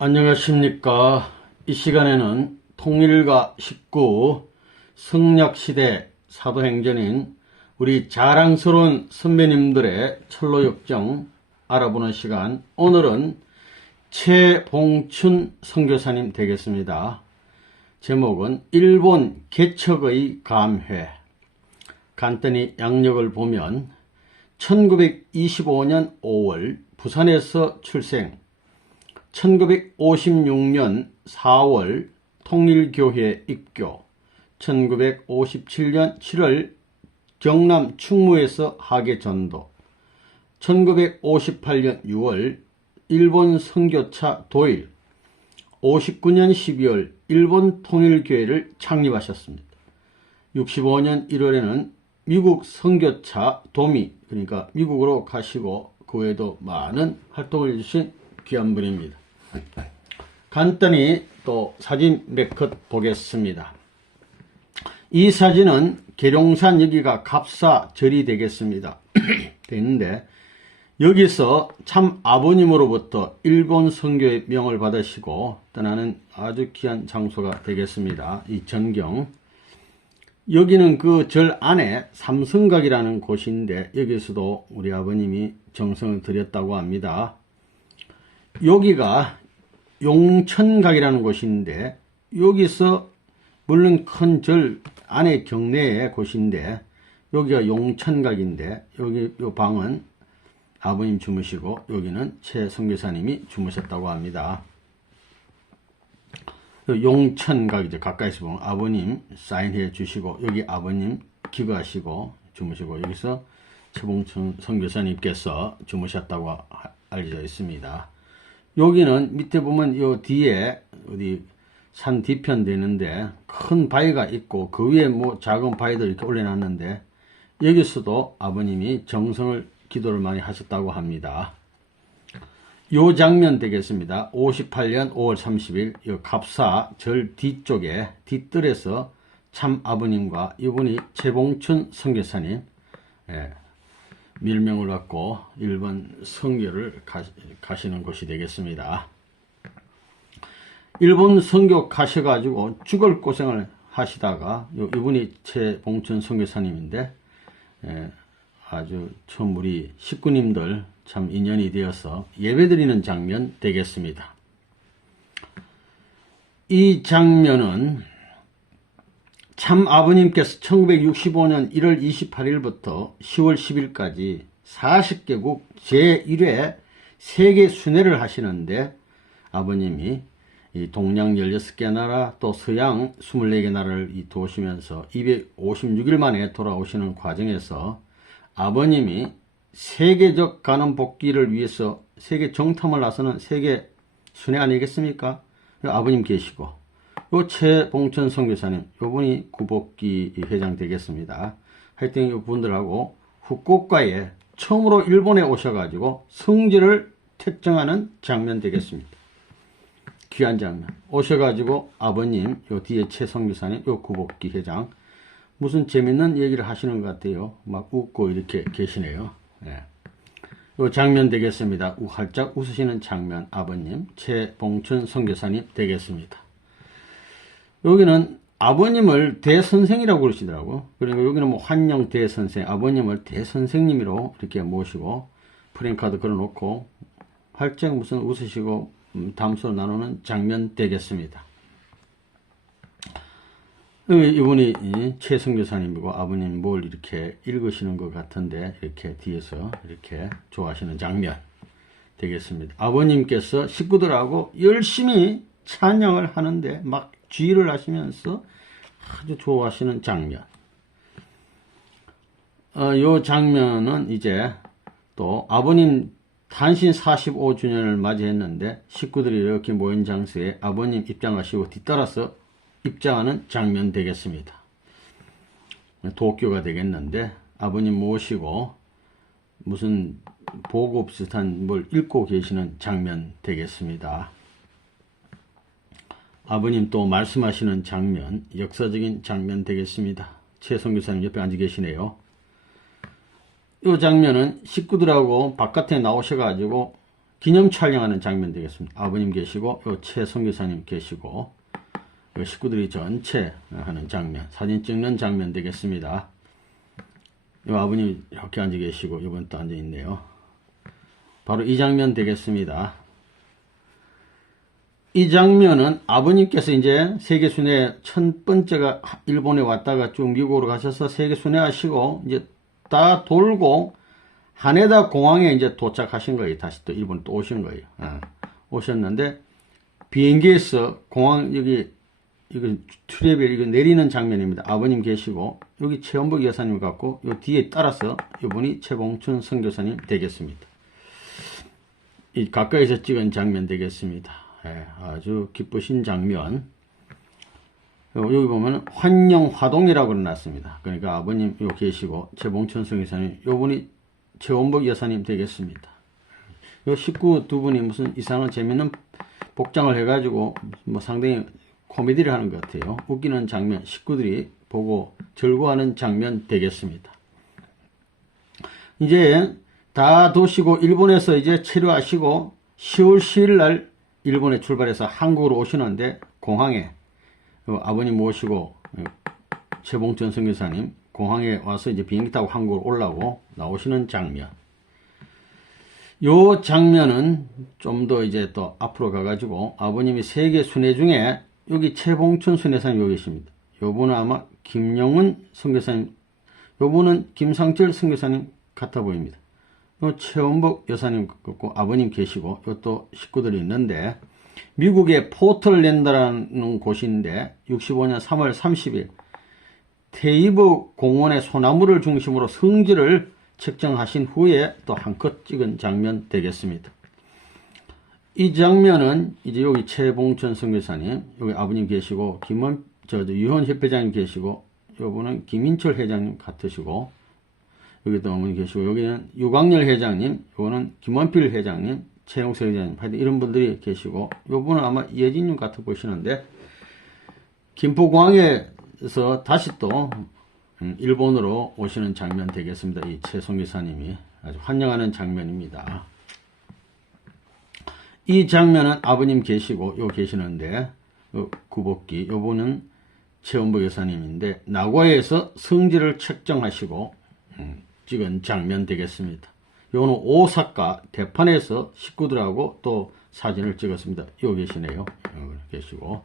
안녕하십니까. 이 시간에는 통일과 19 성략시대 사도행전인 우리 자랑스러운 선배님들의 철로역정 알아보는 시간, 오늘은 최봉춘 선교사님 되겠습니다. 제목은 일본 개척의 감회. 간단히 양력을 보면 1925년 5월 부산에서 출생, 1956년 4월 통일교회 입교, 1957년 7월 경남 충무에서 하계전도, 1958년 6월 일본 선교차 도일, 59년 12월 일본 통일교회를 창립하셨습니다. 65년 1월에는 미국 선교차 도미, 그러니까 미국으로 가시고 그 외에도 많은 활동을 해주신 귀한 분입니다. 간단히 또 사진 몇 컷 보겠습니다. 이 사진은 계룡산 여기가 갑사절이 되겠습니다. 되는데 여기서 참 아버님으로부터 일본 선교의 명을 받으시고 떠나는 아주 귀한 장소가 되겠습니다. 이 전경. 여기는 그 절 안에 삼성각이라는 곳인데 여기서도 우리 아버님이 정성을 들였다고 합니다. 여기가 용천각이라는 곳인데 여기서 물론 큰 절 안에 경내의 곳인데 여기가 용천각인데 여기 요 방은 아버님 주무시고 여기는 최 선교사님이 주무셨다고 합니다. 용천각이죠. 가까이서 보면 아버님 사인해 주시고 여기 아버님 기거하시고 주무시고 여기서 최봉춘 선교사님께서 주무셨다고 알려져 있습니다. 여기는 밑에 보면 요 뒤에 어디 산 뒤편 되는데 큰 바위가 있고 그 위에 뭐 작은 바위도 이렇게 올려놨는데 여기서도 아버님이 정성을 기도를 많이 하셨다고 합니다. 요 장면 되겠습니다. 58년 5월 30일 요 갑사 절 뒤쪽에 뒷뜰에서 참 아버님과 이분이 최봉춘 선교사님 밀명을 받고 일본 선교를 가시는 곳이 되겠습니다. 일본 선교 가셔가지고 죽을 고생을 하시다가 이분이 최봉춘 선교사님인데 아주 처음 우리 식구님들 참 인연이 되어서 예배드리는 장면 되겠습니다. 이 장면은 참 아버님께서 1965년 1월 28일부터 10월 10일까지 40개국 제1회 세계 순회를 하시는데 아버님이 이 동양 16개 나라 또 서양 24개 나라를 도우시면서 256일 만에 돌아오시는 과정에서 아버님이 세계적 가는 복귀를 위해서 세계 정탐을 나서는 세계 순회 아니겠습니까? 아버님 계시고 요 최봉춘 선교사님, 요분이 구복기 회장 되겠습니다. 하여튼 요 분들하고 후쿠오카에 처음으로 일본에 오셔가지고 성지를 택정하는 장면 되겠습니다. 귀한 장면. 오셔가지고 아버님, 요 뒤에 최 선교사님, 요 구복기 회장, 무슨 재밌는 얘기를 하시는 것 같아요. 막 웃고 이렇게 계시네요. 네. 요 장면 되겠습니다. 활짝 웃으시는 장면, 아버님, 최봉춘 선교사님 되겠습니다. 여기는 아버님을 대선생이라고 그러시더라고요. 그리고 여기는 뭐 환영 대선생, 아버님을 대선생님으로 이렇게 모시고 프랭카드 걸어놓고 활짝 무슨 웃으시고 담소 나누는 장면 되겠습니다. 이분이 최 선교사님이고 아버님 뭘 이렇게 읽으시는 것 같은데 이렇게 뒤에서 이렇게 좋아하시는 장면 되겠습니다. 아버님께서 식구들하고 열심히 찬양을 하는데 막 주의를 하시면서 아주 좋아하시는 장면. 요 장면은 이제 또 아버님 탄신 45주년을 맞이했는데 식구들이 이렇게 모인 장소에 아버님 입장하시고 뒤따라서 입장하는 장면 되겠습니다. 도쿄가 되겠는데 아버님 모시고 무슨 보고 비슷한 뭘 읽고 계시는 장면 되겠습니다. 아버님 또 말씀하시는 장면, 역사적인 장면 되겠습니다. 최 선교사님 옆에 앉아 계시네요. 이 장면은 식구들하고 바깥에 나오셔가지고 기념 촬영하는 장면 되겠습니다. 아버님 계시고 요 최 선교사님 계시고 요 식구들이 전체 하는 장면, 사진 찍는 장면 되겠습니다. 요 아버님 이렇게 앉아 계시고 이번 또 앉아 있네요. 바로 이 장면 되겠습니다. 이 장면은 아버님께서 이제 세계 순회 첫 번째가 일본에 왔다가 쭉 미국으로 가셔서 세계 순회 하시고 이제 다 돌고 하네다 공항에 이제 도착하신 거예요. 다시 또 일본 또 오신 거예요. 오셨는데 비행기에서 공항 여기 이거 트레벨 이거 내리는 장면입니다. 아버님 계시고 여기 최원복 여사님 같고 요 뒤에 따라서 이분이 최봉춘 선교사님 되겠습니다. 이 가까이서 찍은 장면 되겠습니다. 아주 기쁘신 장면. 여기 보면 환영화동이라고 놨습니다. 그러니까 아버님 요 계시고 최봉춘 선교사님 요분이 최원복 여사님 되겠습니다. 요 식구 두 분이 무슨 이상한 재밌는 복장을 해가지고 뭐 상당히 코미디를 하는 것 같아요. 웃기는 장면, 식구들이 보고 즐거워하는 장면 되겠습니다. 이제 다 도시고 일본에서 이제 체류하시고 10월 10일 날 일본에 출발해서 한국으로 오시는데 공항에 아버님 모시고 최봉천 선교사님 공항에 와서 이제 비행기 타고 한국으로 올라오고 나오시는 장면. 요 장면은 좀 더 이제 또 앞으로 가가지고 아버님이 세계 순회 중에 여기 최봉춘 순회사님 여기 계십니다. 요분은 아마 김영은 선교사님, 요분은 김상철 선교사님 같아 보입니다. 요 최원복 여사님 같고 아버님 계시고 요 또 식구들이 있는데 미국의 포틀랜드라는 곳인데 65년 3월 30일 테이브 공원의 소나무를 중심으로 성지를 측정하신 후에 또 한컷 찍은 장면 되겠습니다. 이 장면은 이제 여기 최봉천 선교사님, 여기 아버님 계시고 유현 협회장님 계시고 요분은 김인철 회장님 같으시고 여기도 어머니 계시고 여기는 유광열 회장님, 요거는 김원필 회장님, 최용석 회장님 하여튼 이런 분들이 계시고 요분은 아마 예진님 같아 보시는데 김포공항에서 다시 또 일본으로 오시는 장면 되겠습니다. 이 최선교사님이 아주 환영하는 장면입니다. 이 장면은 아버님 계시고 요 계시는데 구복기 요분은 최원복 여사님인데 나고야에서 성지를 측정하시고 찍은 장면 되겠습니다. 요는 오사카 대판에서 식구들하고 또 사진을 찍었습니다. 요 계시네요. 계시고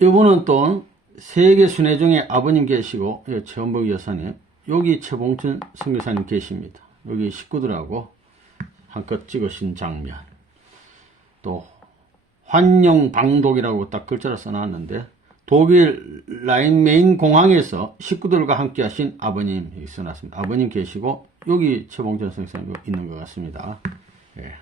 요분은 또 세계 순회 중에 아버님 계시고 최원복 여사님 여기 최봉춘 선교사님 계십니다. 여기 식구들하고 한껏 찍으신 장면. 또 환영방독이라고 딱 글자를 써놨는데 독일 라인메인 공항에서 식구들과 함께 하신 아버님 여기 써놨습니다. 아버님 계시고 여기 최봉준 선생님 있는 것 같습니다. 예.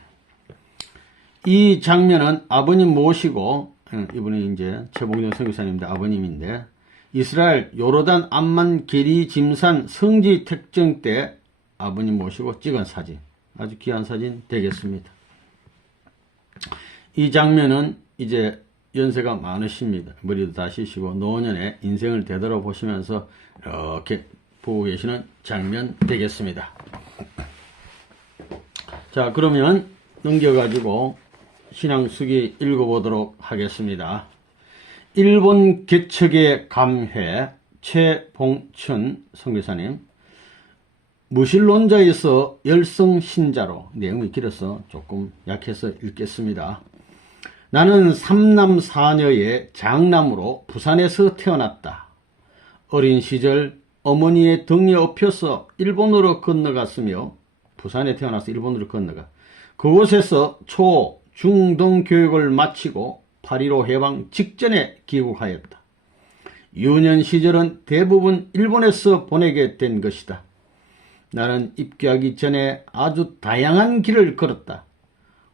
이 장면은 아버님 모시고 이분이 이제 최봉준 선교사님인데 아버님인데 이스라엘 요르단 암만 게리 짐산 성지 특정 때 아버님 모시고 찍은 사진. 아주 귀한 사진 되겠습니다. 이 장면은 이제 연세가 많으십니다. 머리도 다 시시고 노년의 인생을 되돌아보시면서 이렇게 보고 계시는 장면 되겠습니다. 자, 그러면 넘겨가지고 신앙수기 읽어보도록 하겠습니다. 일본 개척의 감회 최봉춘 선교사님 무신론자에서 열성신자로 내용이 길어서 조금 약해서 읽겠습니다. 나는 삼남 사녀의 장남으로 부산에서 태어났다. 어린 시절 어머니의 등에 업혀서 일본으로 건너갔으며 부산에 태어나서 일본으로 건너가 그곳에서 초, 중 등 교육을 마치고 8.15 해방 직전에 귀국하였다. 유년 시절은 대부분 일본에서 보내게 된 것이다. 나는 입교하기 전에 아주 다양한 길을 걸었다.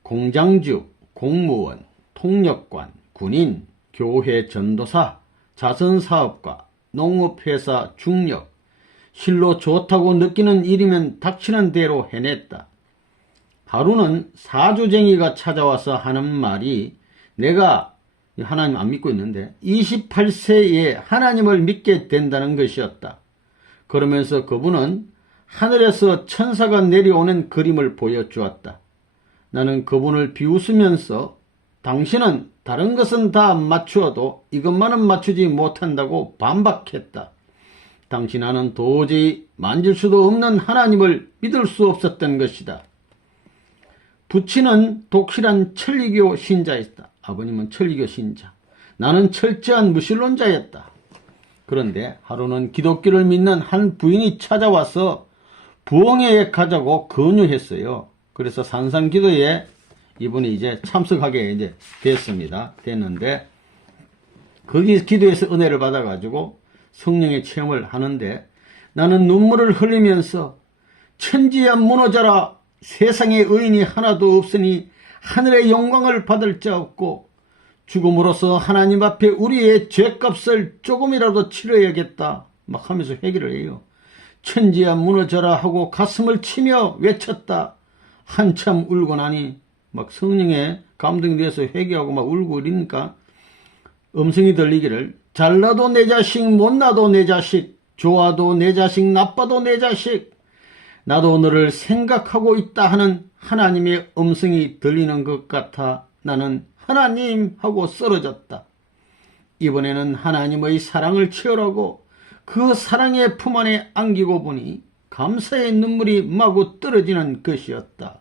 공장주, 공무원, 통역관, 군인, 교회 전도사, 자선사업가, 농업회사 중역, 실로 좋다고 느끼는 일이면 닥치는 대로 해냈다. 하루는 사주쟁이가 찾아와서 하는 말이 내가 하나님 안 믿고 있는데 28세에 하나님을 믿게 된다는 것이었다. 그러면서 그분은 하늘에서 천사가 내려오는 그림을 보여주었다. 나는 그분을 비웃으면서 당신은 다른 것은 다 맞추어도 이것만은 맞추지 못한다고 반박했다. 당신은 도저히 만질 수도 없는 하나님을 믿을 수 없었던 것이다. 부친은 독실한 천리교 신자였다. 아버님은 천리교 신자. 나는 철저한 무신론자였다. 그런데 하루는 기독교를 믿는 한 부인이 찾아와서 부흥회에 가자고 권유했어요. 그래서 산상기도에 이분이 이제 참석하게 이제 됐는데, 거기 기도에서 은혜를 받아가지고 성령의 체험을 하는데, 나는 눈물을 흘리면서 천지야 무너져라. 세상에 의인이 하나도 없으니 하늘의 영광을 받을 자 없고 죽음으로써 하나님 앞에 우리의 죄값을 조금이라도 치러야겠다 막 하면서 회개를 해요. 천지야 무너져라 하고 가슴을 치며 외쳤다. 한참 울고 나니 막 성령에 감동이 돼서 회개하고 막 울고 이러니까 음성이 들리기를, 잘나도 내 자식, 못나도 내 자식, 좋아도 내 자식, 나빠도 내 자식, 나도 너를 생각하고 있다 하는 하나님의 음성이 들리는 것 같아 나는 하나님 하고 쓰러졌다. 이번에는 하나님의 사랑을 체험하고 그 사랑의 품 안에 안기고 보니 감사의 눈물이 마구 떨어지는 것이었다.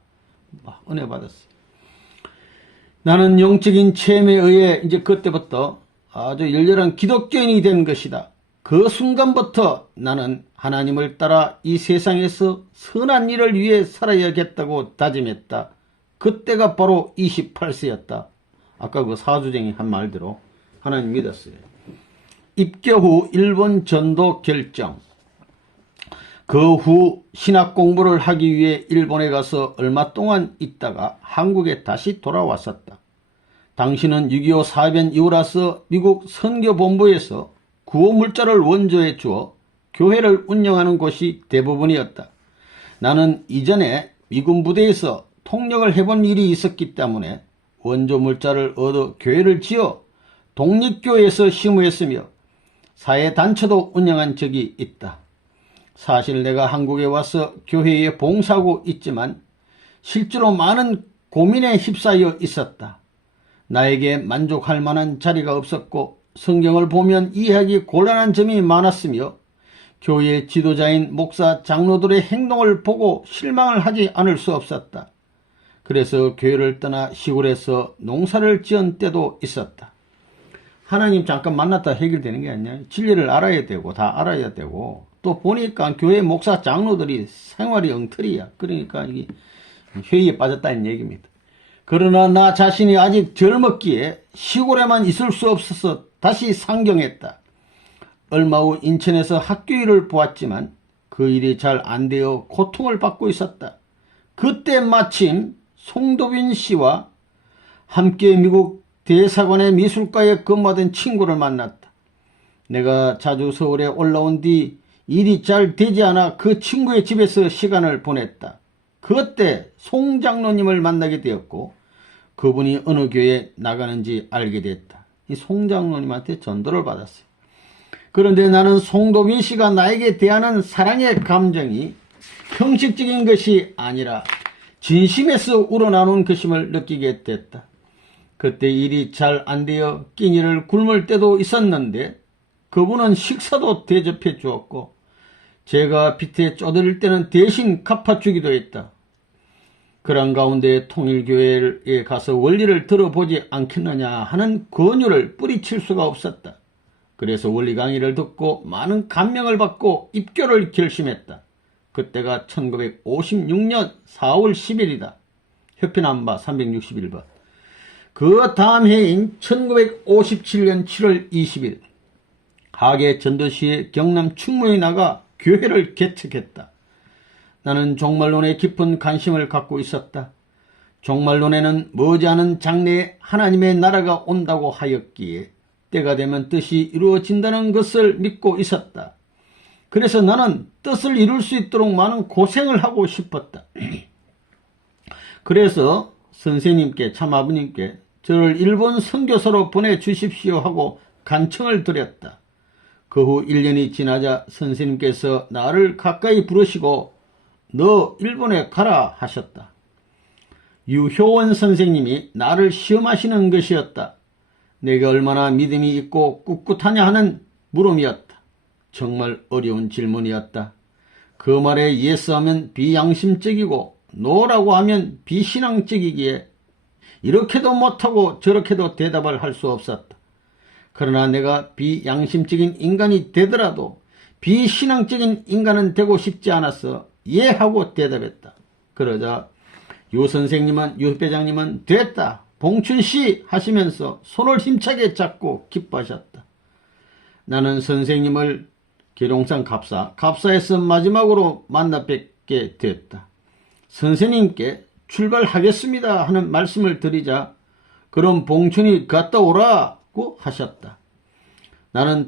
은혜 받았어요. 나는 영적인 체험에 의해 이제 그때부터 아주 열렬한 기독교인이 된 것이다. 그 순간부터 나는 하나님을 따라 이 세상에서 선한 일을 위해 살아야겠다고 다짐했다. 그때가 바로 28세였다. 아까 그 사주쟁이 한 말대로 하나님 믿었어요. 입교 후 일본 전도 결정. 그 후 신학 공부를 하기 위해 일본에 가서 얼마 동안 있다가 한국에 다시 돌아왔었다. 당시는 6.25 사변 이후라서 미국 선교본부에서 구호물자를 원조해 주어 교회를 운영하는 곳이 대부분이었다. 나는 이전에 미군 부대에서 통역을 해본 일이 있었기 때문에 원조 물자를 얻어 교회를 지어 독립교회에서 심우했으며 사회단체도 운영한 적이 있다. 사실 내가 한국에 와서 교회에 봉사하고 있지만 실제로 많은 고민에 휩싸여 있었다. 나에게 만족할 만한 자리가 없었고 성경을 보면 이해하기 곤란한 점이 많았으며 교회 지도자인 목사 장로들의 행동을 보고 실망을 하지 않을 수 없었다. 그래서 교회를 떠나 시골에서 농사를 지은 때도 있었다. 하나님 잠깐 만났다 해결되는 게 아니냐. 진리를 알아야 되고 다 알아야 되고 또 보니까 교회 목사 장로들이 생활이 엉터리야. 그러니까 이게 회의에 빠졌다는 얘기입니다. 그러나 나 자신이 아직 젊었기에 시골에만 있을 수 없어서 다시 상경했다. 얼마 후 인천에서 학교 일을 보았지만 그 일이 잘 안 되어 고통을 받고 있었다. 그때 마침 송도빈 씨와 함께 미국 대사관의 미술과에 근무하던 친구를 만났다. 내가 자주 서울에 올라온 뒤 일이 잘 되지 않아 그 친구의 집에서 시간을 보냈다. 그때 송 장로님을 만나게 되었고 그분이 어느 교회에 나가는지 알게 됐다. 이 송 장로님한테 전도를 받았어요. 그런데 나는 송도빈 씨가 나에게 대하는 사랑의 감정이 형식적인 것이 아니라 진심에서 우러나오는 것임을 느끼게 됐다. 그때 일이 잘 안 되어 끼니를 굶을 때도 있었는데 그분은 식사도 대접해 주었고 제가 빚에 쪼들릴 때는 대신 갚아주기도 했다. 그런 가운데 통일교회에 가서 원리를 들어보지 않겠느냐 하는 권유를 뿌리칠 수가 없었다. 그래서 원리 강의를 듣고 많은 감명을 받고 입교를 결심했다. 그때가 1956년 4월 10일이다. 협회 넘버 361번. 그 다음 해인 1957년 7월 20일 하계 전도시의 경남 충무에 나가 교회를 개척했다. 나는 종말론에 깊은 관심을 갖고 있었다. 종말론에는 머지않은 장래에 하나님의 나라가 온다고 하였기에 때가 되면 뜻이 이루어진다는 것을 믿고 있었다. 그래서 나는 뜻을 이룰 수 있도록 많은 고생을 하고 싶었다. 그래서 선생님께 참 아버님께 저를 일본 선교사로 보내주십시오 하고 간청을 드렸다. 그 후 1년이 지나자 선생님께서 나를 가까이 부르시고 너 일본에 가라 하셨다. 유효원 선생님이 나를 시험하시는 것이었다. 내게 얼마나 믿음이 있고 꿋꿋하냐 하는 물음이었다. 정말 어려운 질문이었다. 그 말에 예스하면 비양심적이고 노라고 하면 비신앙적이기에 이렇게도 못하고 저렇게도 대답을 할 수 없었다. 그러나 내가 비양심적인 인간이 되더라도 비신앙적인 인간은 되고 싶지 않아서 예 하고 대답했다. 그러자 유 선생님은, 유 회장님은 됐다, 봉춘씨 하시면서 손을 힘차게 잡고 기뻐하셨다. 나는 선생님을 계룡산 갑사에서 마지막으로 만나 뵙게 됐다. 선생님께 출발하겠습니다 하는 말씀을 드리자 그럼 봉춘이 갔다 오라고 하셨다. 나는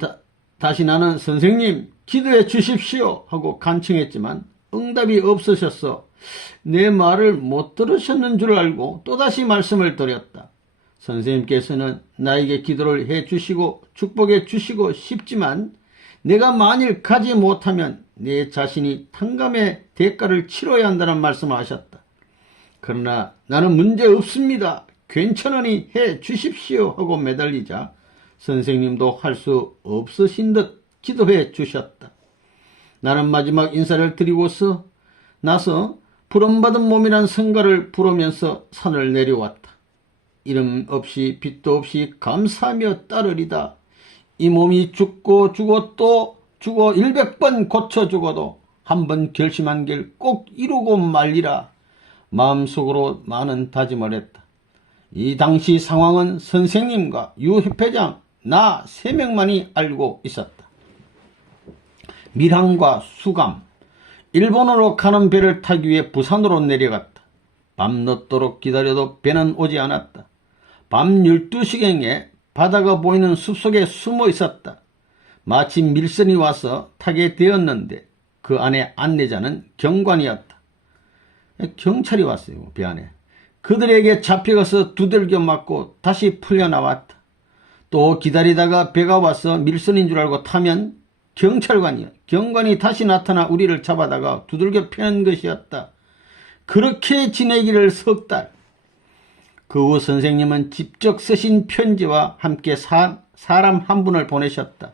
나는 선생님 기도해 주십시오 하고 간청했지만 응답이 없으셔서 내 말을 못 들으셨는 줄 알고 또다시 말씀을 드렸다. 선생님께서는 나에게 기도를 해 주시고 축복해 주시고 싶지만 내가 만일 가지 못하면 내 자신이 탕감의 대가를 치러야 한다는 말씀을 하셨다. 그러나 나는 문제 없습니다, 괜찮으니 해 주십시오 하고 매달리자 선생님도 할 수 없으신 듯 기도해 주셨다. 나는 마지막 인사를 드리고서 나서 부름받은 몸이란 성가를 부르면서 산을 내려왔다. 이름 없이 빛도 없이 감사하며 따르리다. 이 몸이 죽고 또 죽어 100번 고쳐 죽어도 한 번 결심한 길 꼭 이루고 말리라. 마음속으로 많은 다짐을 했다. 이 당시 상황은 선생님과 유 회장, 나 3명만이 알고 있었다. 밀항과 수감, 일본으로 가는 배를 타기 위해 부산으로 내려갔다. 밤늦도록 기다려도 배는 오지 않았다. 밤 12시경에 바다가 보이는 숲속에 숨어 있었다. 마침 밀선이 와서 타게 되었는데 그 안에 안내자는 경관이었다. 경찰이 왔어요, 배 안에. 그들에게 잡혀가서 두들겨 맞고 다시 풀려나왔다. 또 기다리다가 배가 와서 밀선인 줄 알고 타면 경찰관이야. 경관이 다시 나타나 우리를 잡아다가 두들겨 패는 것이었다. 그렇게 지내기를 석 달. 그 후 선생님은 직접 쓰신 편지와 함께 사람 한 분을 보내셨다.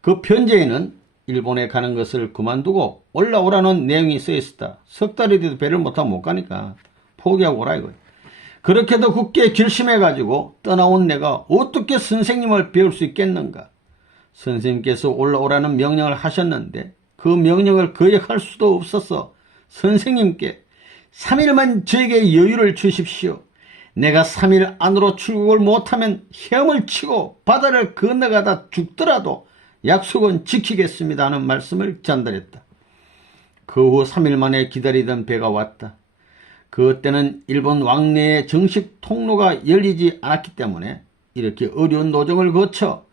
그 편지에는 일본에 가는 것을 그만두고 올라오라는 내용이 써있었다. 석 달이 돼도 배를 못 타면 못 가니까 포기하고 오라 이거야. 그렇게도 굳게 결심해가지고 떠나온 내가 어떻게 선생님을 배울 수 있겠는가. 선생님께서 올라오라는 명령을 하셨는데 그 명령을 거역할 수도 없어서 선생님께 3일만 저에게 여유를 주십시오. 내가 3일 안으로 출국을 못하면 헤엄을 치고 바다를 건너가다 죽더라도 약속은 지키겠습니다 하는 말씀을 전달했다. 그 후 3일 만에 기다리던 배가 왔다. 그때는 일본 왕래의 정식 통로가 열리지 않았기 때문에 이렇게 어려운 노정을 거쳐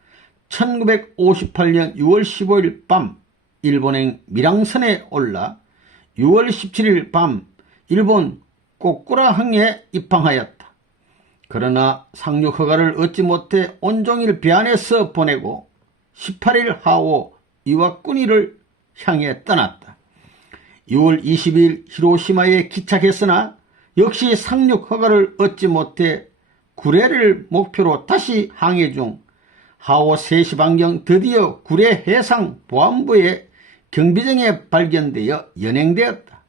1958년 6월 15일 밤 일본행 밀항선에 올라 6월 17일 밤 일본 꼬꾸라항에 입항하였다. 그러나 상륙 허가를 얻지 못해 온종일 배 안에서 보내고 18일 하오 이와꾸니를 향해 떠났다. 6월 20일 히로시마에 기착했으나 역시 상륙 허가를 얻지 못해 구례를 목표로 다시 항해 중 하오 3시 반경 드디어 구례 해상 보안부의 경비정에 발견되어 연행되었다.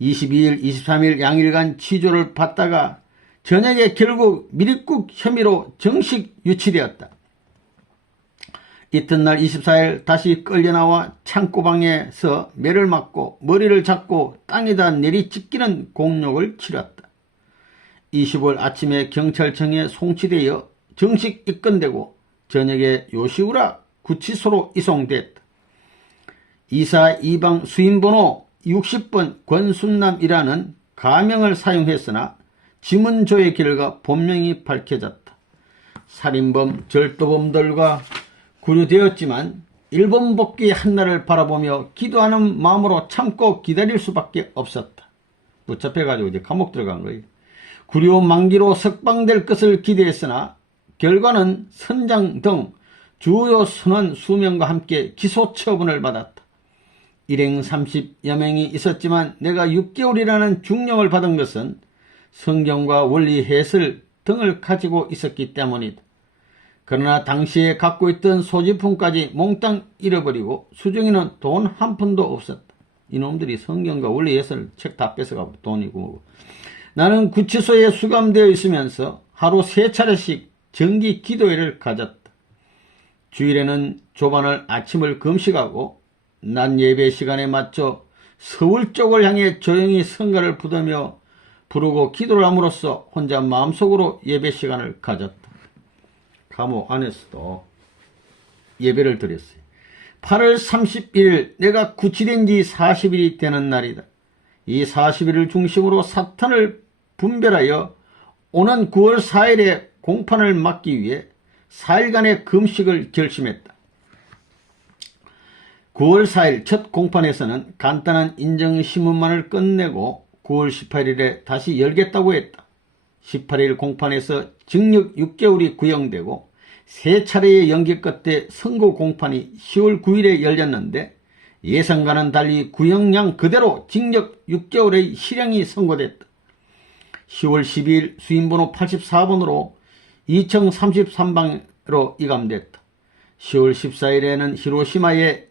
22일, 23일 양일간 취조를 받다가 저녁에 결국 미립국 혐의로 정식 유치되었다. 이튿날 24일 다시 끌려나와 창고방에서 매를 맞고 머리를 잡고 땅에다 내리찢기는 공욕을 치렀다. 25일 아침에 경찰청에 송치되어 정식 입건되고 저녁에 요시우라 구치소로 이송됐다. 이사 이방 수임번호 60번 권순남이라는 가명을 사용했으나 지문조회 결과 본명이 밝혀졌다. 살인범, 절도범들과 구류되었지만 일본 복귀 한날을 바라보며 기도하는 마음으로 참고 기다릴 수밖에 없었다. 붙잡혀가지고 이제 감옥 들어간 거예요. 구류 만기로 석방될 것을 기대했으나 결과는 선장 등 주요 선원 수명과 함께 기소 처분을 받았다. 일행 30여 명이 있었지만 내가 6개월이라는 중령을 받은 것은 성경과 원리 해설 등을 가지고 있었기 때문이다. 그러나 당시에 갖고 있던 소지품까지 몽땅 잃어버리고 수정이는 돈 한 푼도 없었다. 이놈들이 성경과 원리 해설 책 다 뺏어가고 돈이고 뭐고. 나는 구치소에 수감되어 있으면서 하루 3차례씩 정기 기도회를 가졌다. 주일에는 조반을 아침을 금식하고 낮 예배 시간에 맞춰 서울 쪽을 향해 조용히 성가를 부르고 기도를 함으로써 혼자 마음속으로 예배 시간을 가졌다. 감옥 안에서도 예배를 드렸어요. 8월 31일 내가 구치된 지 40일이 되는 날이다. 이 40일을 중심으로 사탄을 분별하여 오는 9월 4일에 공판을 막기 위해 4일간의 금식을 결심했다. 9월 4일 첫 공판에서는 간단한 인정신문만을 끝내고 9월 18일에 다시 열겠다고 했다. 18일 공판에서 징역 6개월이 구형되고 3차례의 연기 끝에 선고 공판이 10월 9일에 열렸는데 예상과는 달리 구형량 그대로 징역 6개월의 실형이 선고됐다. 10월 12일 수임번호 84번으로 2033방으로 이감됐다. 10월 14일에는 히로시마의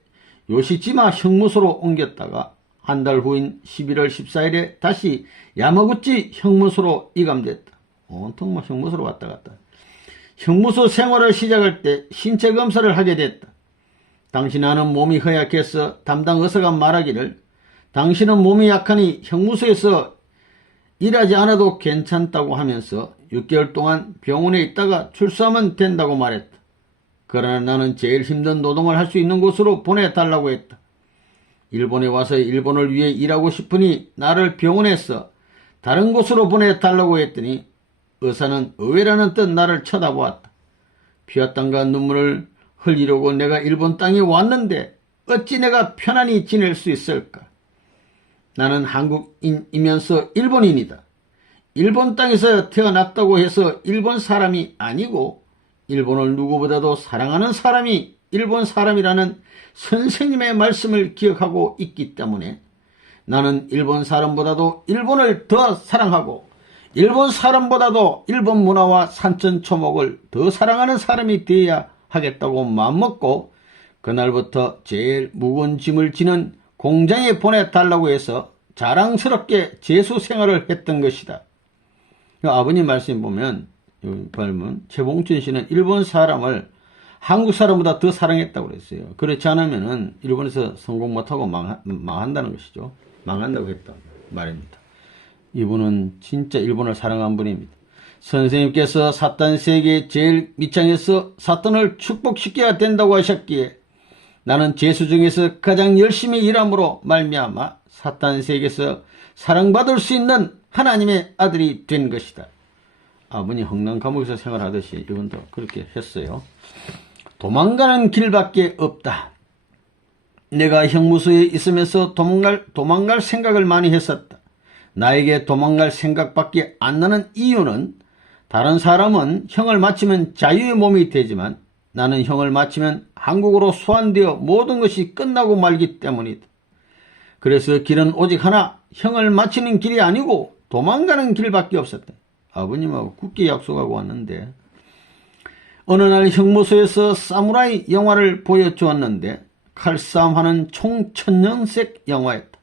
요시지마 형무소로 옮겼다가 한 달 후인 11월 14일에 다시 야마구치 형무소로 이감됐다. 온통 형무소로 왔다 갔다. 형무소 생활을 시작할 때 신체 검사를 하게 됐다. 당신은 몸이 허약해서 담당 의사가 말하기를 당신은 몸이 약하니 형무소에서 일하지 않아도 괜찮다고 하면서 6개월 동안 병원에 있다가 출소하면 된다고 말했다. 그러나 나는 제일 힘든 노동을 할 수 있는 곳으로 보내달라고 했다. 일본에 와서 일본을 위해 일하고 싶으니 나를 병원에서 다른 곳으로 보내달라고 했더니 의사는 의외라는 듯 나를 쳐다보았다. 피와 땀과 눈물을 흘리려고 내가 일본 땅에 왔는데 어찌 내가 편안히 지낼 수 있을까? 나는 한국인이면서 일본인이다. 일본 땅에서 태어났다고 해서 일본 사람이 아니고 일본을 누구보다도 사랑하는 사람이 일본 사람이라는 선생님의 말씀을 기억하고 있기 때문에 나는 일본 사람보다도 일본을 더 사랑하고 일본 사람보다도 일본 문화와 산천초목을 더 사랑하는 사람이 되어야 하겠다고 마음먹고 그날부터 제일 무거운 짐을 지는 공장에 보내달라고 해서 자랑스럽게 재수 생활을 했던 것이다. 아버님 말씀 보면 최봉춘 씨는 일본 사람을 한국 사람보다 더 사랑했다고 그랬어요. 그렇지 않으면은 일본에서 성공 못하고 망한다는 것이죠. 망한다고 했다 말입니다. 이분은 진짜 일본을 사랑한 분입니다. 선생님께서 사탄 세계의 제일 밑창에서 사탄을 축복시켜야 된다고 하셨기에 나는 재수 중에서 가장 열심히 일함으로 말미암아 사탄 세계에서 사랑받을 수 있는 하나님의 아들이 된 것이다. 아버님 흥남 감옥에서 생활하듯이 이분도 그렇게 했어요. 도망가는 길밖에 없다. 내가 형무소에 있으면서 도망갈 생각을 많이 했었다. 나에게 도망갈 생각밖에 안 나는 이유는 다른 사람은 형을 마치면 자유의 몸이 되지만 나는 형을 마치면 한국으로 소환되어 모든 것이 끝나고 말기 때문이다. 그래서 길은 오직 하나, 형을 마치는 길이 아니고 도망가는 길밖에 없었다. 아버님하고 굳게 약속하고 왔는데 어느 날 형무소에서 사무라이 영화를 보여주었는데 칼싸움하는 총 1000년색 영화였다.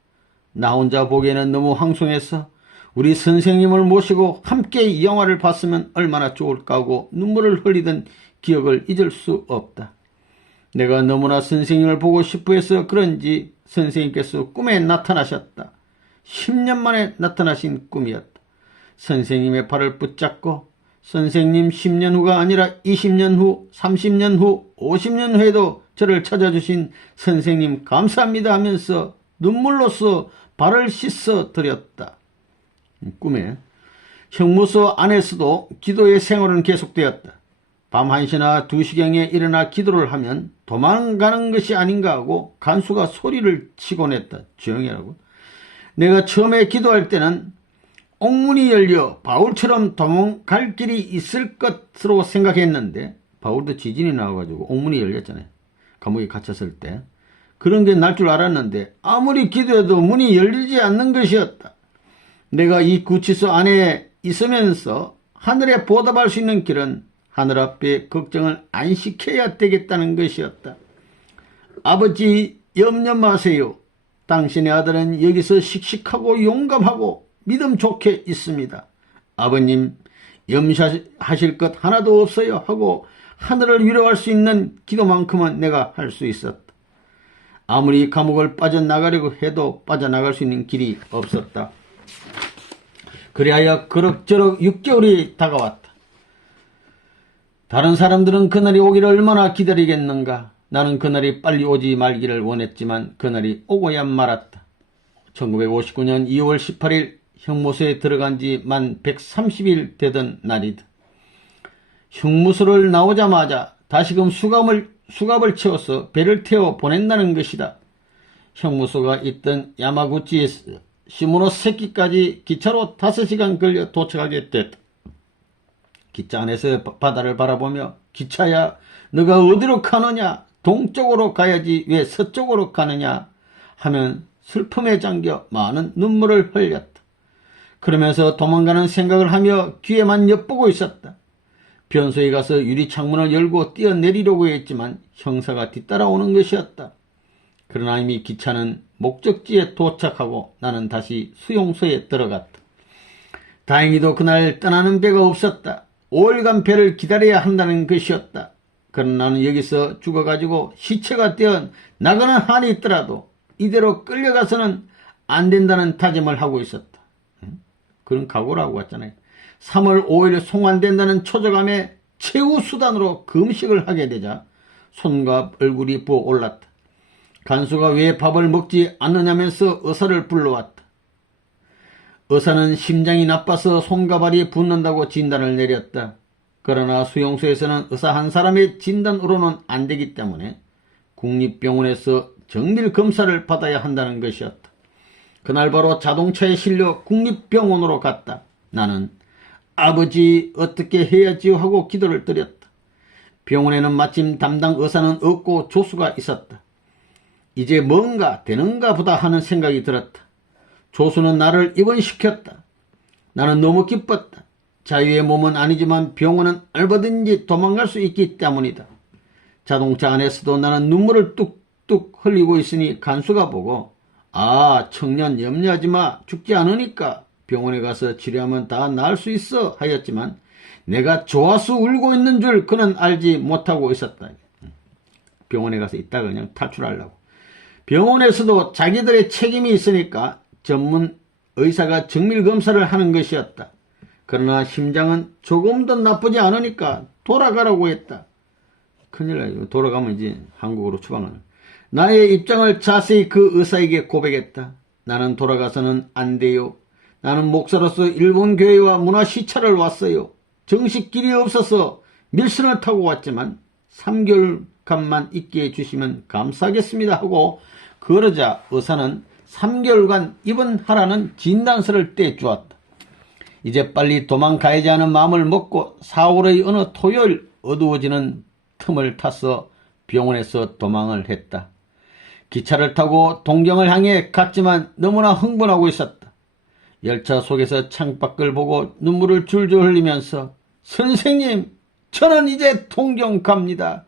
나 혼자 보기에는 너무 황송해서 우리 선생님을 모시고 함께 이 영화를 봤으면 얼마나 좋을까 하고 눈물을 흘리던 기억을 잊을 수 없다. 내가 너무나 선생님을 보고 싶어 해서 그런지 선생님께서 꿈에 나타나셨다. 10년 만에 나타나신 꿈이었다. 선생님의 발을 붙잡고 선생님 10년 후가 아니라 20년 후, 30년 후, 50년 후에도 저를 찾아주신 선생님 감사합니다 하면서 눈물로써 발을 씻어 드렸다. 꿈에 형무소 안에서도 기도의 생활은 계속되었다. 밤 1시나 2시경에 일어나 기도를 하면 도망가는 것이 아닌가 하고 간수가 소리를 치곤 했다. 조용히 하라고. 내가 처음에 기도할 때는 옥문이 열려 바울처럼 도망갈 길이 있을 것으로 생각했는데 바울도 지진이 나와가지고 옥문이 열렸잖아요. 감옥에 갇혔을 때. 그런 게 날 줄 알았는데 아무리 기도해도 문이 열리지 않는 것이었다. 내가 이 구치소 안에 있으면서 하늘에 보답할 수 있는 길은 하늘 앞에 걱정을 안 시켜야 되겠다는 것이었다. 아버지, 염려 마세요. 당신의 아들은 여기서 씩씩하고 용감하고 믿음 좋게 있습니다. 아버님, 염려하실 것 하나도 없어요 하고 하늘을 위로할 수 있는 기도만큼은 내가 할 수 있었다. 아무리 감옥을 빠져나가려고 해도 빠져나갈 수 있는 길이 없었다. 그리하여 그럭저럭 6개월이 다가왔다. 다른 사람들은 그날이 오기를 얼마나 기다리겠는가. 나는 그날이 빨리 오지 말기를 원했지만 그날이 오고야 말았다. 1959년 2월 18일 형무소에 들어간 지 만 130일 되던 날이다. 형무소를 나오자마자 다시금 수갑을 채워서 배를 태워 보낸다는 것이다. 형무소가 있던 야마구치에서 시모노세키까지 기차로 5시간 걸려 도착하게 됐다. 기차 안에서 바다를 바라보며 기차야 너가 어디로 가느냐, 동쪽으로 가야지 왜 서쪽으로 가느냐 하면 슬픔에 잠겨 많은 눈물을 흘렸다. 그러면서 도망가는 생각을 하며 귀에만 엿보고 있었다. 변소에 가서 유리창문을 열고 뛰어내리려고 했지만 형사가 뒤따라오는 것이었다. 그러나 이미 기차는 목적지에 도착하고 나는 다시 수용소에 들어갔다. 다행히도 그날 떠나는 배가 없었다. 5일간 배를 기다려야 한다는 것이었다. 그러나 나는 여기서 죽어가지고 시체가 되어 나가는 한이 있더라도 이대로 끌려가서는 안 된다는 다짐을 하고 있었다. 그런 각오를 하고 왔잖아요. 3월 5일 송환된다는 초조감에 최후 수단으로 금식을 하게 되자 손과 얼굴이 부어올랐다. 간수가 왜 밥을 먹지 않느냐면서 의사를 불러왔다. 의사는 심장이 나빠서 손과 발이 붓는다고 진단을 내렸다. 그러나 수용소에서는 의사 한 사람의 진단으로는 안 되기 때문에 국립병원에서 정밀 검사를 받아야 한다는 것이었다. 그날 바로 자동차에 실려 국립병원으로 갔다. 나는 아버지 어떻게 해야지요 하고 기도를 드렸다. 병원에는 마침 담당 의사는 없고 조수가 있었다. 이제 뭔가 되는가 보다 하는 생각이 들었다. 조수는 나를 입원시켰다. 나는 너무 기뻤다. 자유의 몸은 아니지만 병원은 얼마든지 도망갈 수 있기 때문이다. 자동차 안에서도 나는 눈물을 뚝뚝 흘리고 있으니 간수가 보고 아, 청년 염려하지 마. 죽지 않으니까 병원에 가서 치료하면 다 나을 수 있어 하였지만 내가 좋아서 울고 있는 줄 그는 알지 못하고 있었다. 병원에 가서 있다가 그냥 탈출하려고. 병원에서도 자기들의 책임이 있으니까 전문 의사가 정밀검사를 하는 것이었다. 그러나 심장은 조금도 나쁘지 않으니까 돌아가라고 했다. 큰일 나요. 돌아가면 이제 한국으로 추방하는. 나의 입장을 자세히 그 의사에게 고백했다. 나는 돌아가서는 안 돼요. 나는 목사로서 일본 교회와 문화 시찰을 왔어요. 정식 길이 없어서 밀선을 타고 왔지만 3개월간만 있게 해주시면 감사하겠습니다 하고 그러자 의사는 3개월간 입원하라는 진단서를 떼주었다. 이제 빨리 도망가야지 하는 마음을 먹고 4월의 어느 토요일 어두워지는 틈을 타서 병원에서 도망을 했다. 기차를 타고 동경을 향해 갔지만 너무나 흥분하고 있었다. 열차 속에서 창밖을 보고 눈물을 줄줄 흘리면서 선생님, 저는 이제 동경 갑니다.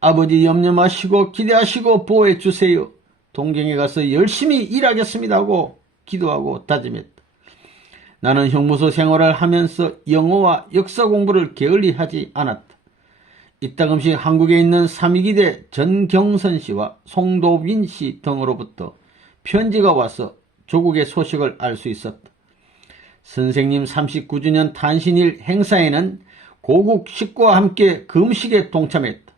아버지 염려 마시고 기대하시고 보호해 주세요. 동경에 가서 열심히 일하겠습니다 하고 기도하고 다짐했다. 나는 형무소 생활을 하면서 영어와 역사 공부를 게을리하지 않았다. 이따금씩 한국에 있는 삼위기대 전경선 씨와 송도빈 씨 등으로부터 편지가 와서 조국의 소식을 알 수 있었다. 선생님 39주년 탄신일 행사에는 고국 식구와 함께 금식에 동참했다.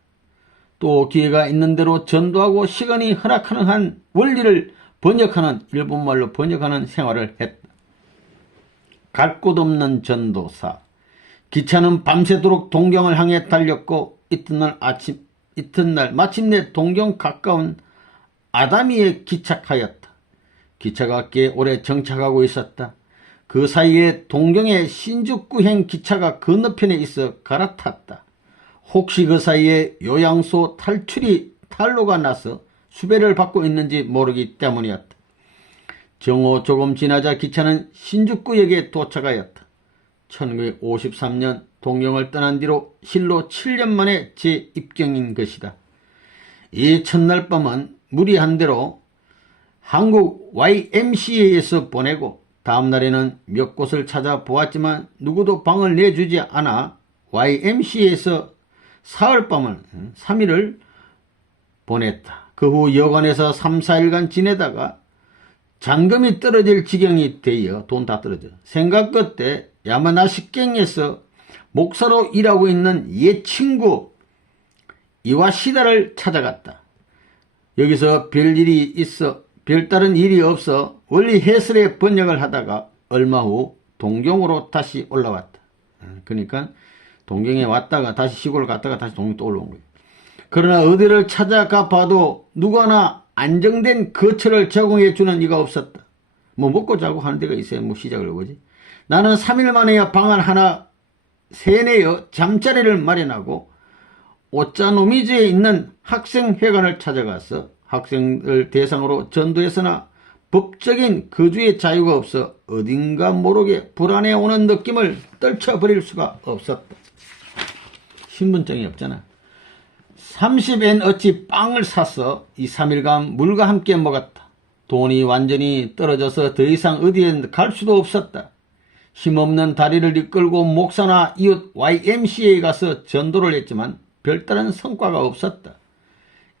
또 기회가 있는 대로 전도하고 시간이 허락하는 한 원리를 번역하는 일본말로 번역하는 생활을 했다. 갈 곳 없는 전도사. 기차는 밤새도록 동경을 향해 달렸고 이튿날 마침내 동경 가까운 아다미에 기착하였다. 기차가 꽤 오래 정착하고 있었다. 그 사이에 동경의 신주쿠행 기차가 건너편에 있어 갈아탔다. 혹시 그 사이에 요양소 탈출이 탈로가 나서 수배를 받고 있는지 모르기 때문이었다. 정오 조금 지나자 기차는 신주쿠역에 도착하였다. 1953년 동경을 떠난 뒤로 실로 7년 만에 재입경인 것이다. 이 첫날 밤은 무리한 대로 한국 YMCA에서 보내고 다음날에는 몇 곳을 찾아보았지만 누구도 방을 내주지 않아 YMCA에서 사흘밤을 3일을 보냈다. 그 후 여관에서 3, 4일간 지내다가 잔금이 떨어질 지경이 되어 돈 다 떨어져 생각 끝에 야마나시경에서 목사로 일하고 있는 옛 친구 이와시다를 찾아갔다. 여기서 별다른 일이 없어 원리 해설의 번역을 하다가 얼마 후 동경으로 다시 올라왔다. 그러니까 동경에 왔다가 다시 시골 갔다가 다시 동경 또 올라온 거예요. 그러나 어디를 찾아가 봐도 누구나 안정된 거처를 제공해 주는 이가 없었다. 뭐 먹고 자고 하는 데가 있어야 뭐 시작을 하지. 나는 3일 만에야 방을 하나 세내어 잠자리를 마련하고 오짜노미즈에 있는 학생회관을 찾아가서 학생을 대상으로 전도했으나 법적인 거주의 자유가 없어 어딘가 모르게 불안해 오는 느낌을 떨쳐버릴 수가 없었다. 신분증이 없잖아. 30엔 어치 빵을 사서 2, 3일간 물과 함께 먹었다. 돈이 완전히 떨어져서 더 이상 어디에 갈 수도 없었다. 힘없는 다리를 이끌고 목사나 이웃 YMCA에 가서 전도를 했지만 별다른 성과가 없었다.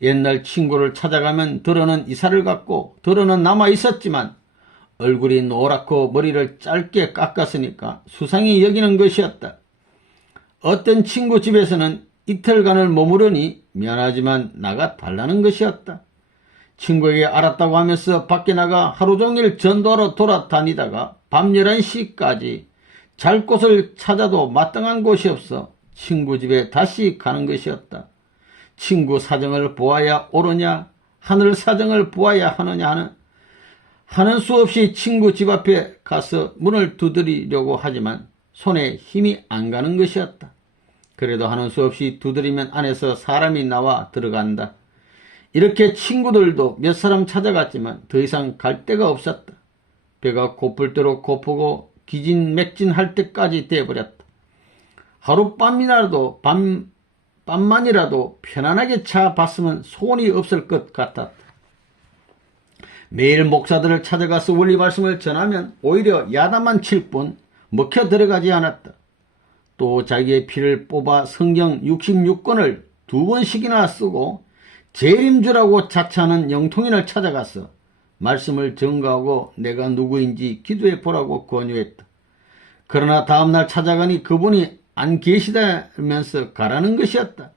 옛날 친구를 찾아가면 더러는 이사를 갔고 더러는 남아 있었지만 얼굴이 노랗고 머리를 짧게 깎았으니까 수상히 여기는 것이었다. 어떤 친구 집에서는 이틀간을 머무르니 미안하지만 나가 달라는 것이었다. 친구에게 알았다고 하면서 밖에 나가 하루 종일 전도하러 돌아다니다가 밤 11시까지 잘 곳을 찾아도 마땅한 곳이 없어 친구 집에 다시 가는 것이었다. 친구 사정을 보아야 옳으냐 하늘 사정을 보아야 하느냐 하는 수 없이 친구 집 앞에 가서 문을 두드리려고 하지만 손에 힘이 안 가는 것이었다. 그래도 하는 수 없이 두드리면 안에서 사람이 나와 들어간다. 이렇게 친구들도 몇 사람 찾아갔지만 더 이상 갈 데가 없었다. 배가 고플 대로 고프고 기진맥진할 때까지 돼버렸다. 하룻밤만이라도 편안하게 자봤으면 소원이 없을 것 같았다. 매일 목사들을 찾아가서 원리 말씀을 전하면 오히려 야단만 칠 뿐 먹혀 들어가지 않았다. 또 자기의 피를 뽑아 성경 66권을 2번씩이나 쓰고 재림주라고 자처하는 영통인을 찾아가서 말씀을 전가하고 내가 누구인지 기도해 보라고 권유했다. 그러나 다음날 찾아가니 그분이 안 계시다면서 가라는 것이었다.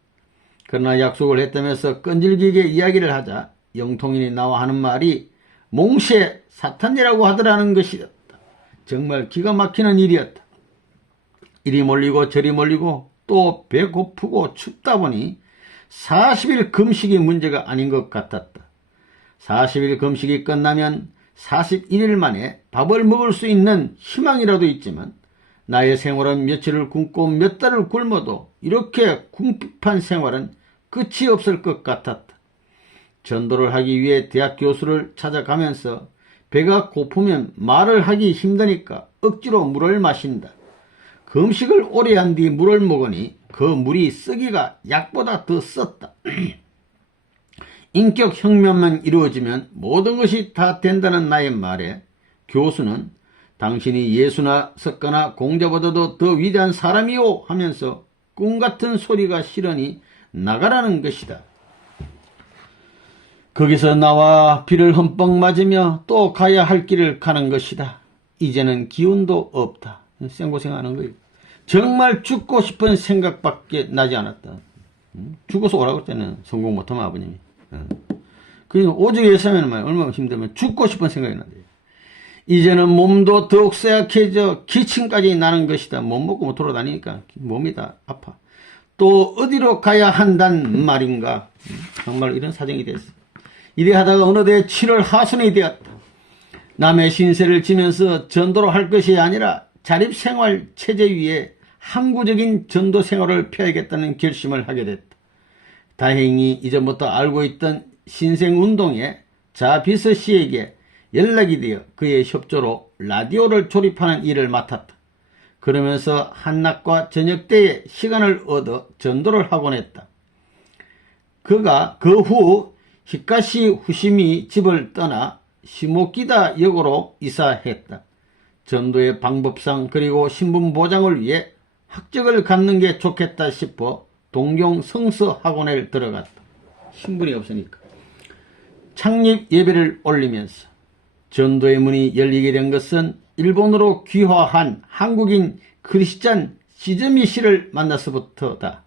그러나 약속을 했다면서 끈질기게 이야기를 하자 영통인이 나와 하는 말이 몽쉐 사탄이라고 하더라는 것이었다. 정말 기가 막히는 일이었다. 이리 몰리고 저리 몰리고 또 배고프고 춥다 보니 40일 금식이 문제가 아닌 것 같았다. 40일 금식이 끝나면 41일 만에 밥을 먹을 수 있는 희망이라도 있지만 나의 생활은 며칠을 굶고 몇 달을 굶어도 이렇게 궁핍한 생활은 끝이 없을 것 같았다. 전도를 하기 위해 대학 교수를 찾아가면서 배가 고프면 말을 하기 힘드니까 억지로 물을 마신다. 금식을 오래 한 뒤 물을 먹으니 그 물이 쓰기가 약보다 더 썼다. 인격혁명만 이루어지면 모든 것이 다 된다는 나의 말에 교수는 당신이 예수나 석가나 공자보다도 더 위대한 사람이요 하면서 꿈같은 소리가 싫으니 나가라는 것이다. 거기서 나와 비를 흠뻑 맞으며 또 가야 할 길을 가는 것이다. 이제는 기운도 없다. 생고생하는 거예요. 정말 죽고 싶은 생각밖에 나지 않았다. 죽어서 오라고 했잖아요. 성공 못하면 아버님이. 그리고 오직 예수하면 말 얼마나 힘들면 죽고 싶은 생각이 나대요. 이제는 몸도 더욱 쇠약해져 기침까지 나는 것이다. 못 먹고 못 돌아다니니까 몸이 다 아파. 또 어디로 가야 한단 말인가. 정말 이런 사정이 됐어. 이래 하다가 어느 데 7월 하순이 되었다. 남의 신세를 지면서 전도를 할 것이 아니라 자립생활 체제 위에 항구적인 전도 생활을 펴야겠다는 결심을 하게 됐다. 다행히 이전부터 알고 있던 신생운동의 자비서 씨에게 연락이 되어 그의 협조로 라디오를 조립하는 일을 맡았다. 그러면서 한낮과 저녁 때에 시간을 얻어 전도를 하곤 했다. 그가 그 후 히카시 후시미 집을 떠나 시모키다 역으로 이사했다. 전도의 방법상 그리고 신분 보장을 위해 학적을 갖는 게 좋겠다 싶어 동경 성서 학원에 들어갔다. 신분이 없으니까. 창립 예배를 올리면서 전도의 문이 열리게 된 것은 일본으로 귀화한 한국인 크리스찬 시즈미 씨를 만나서부터다.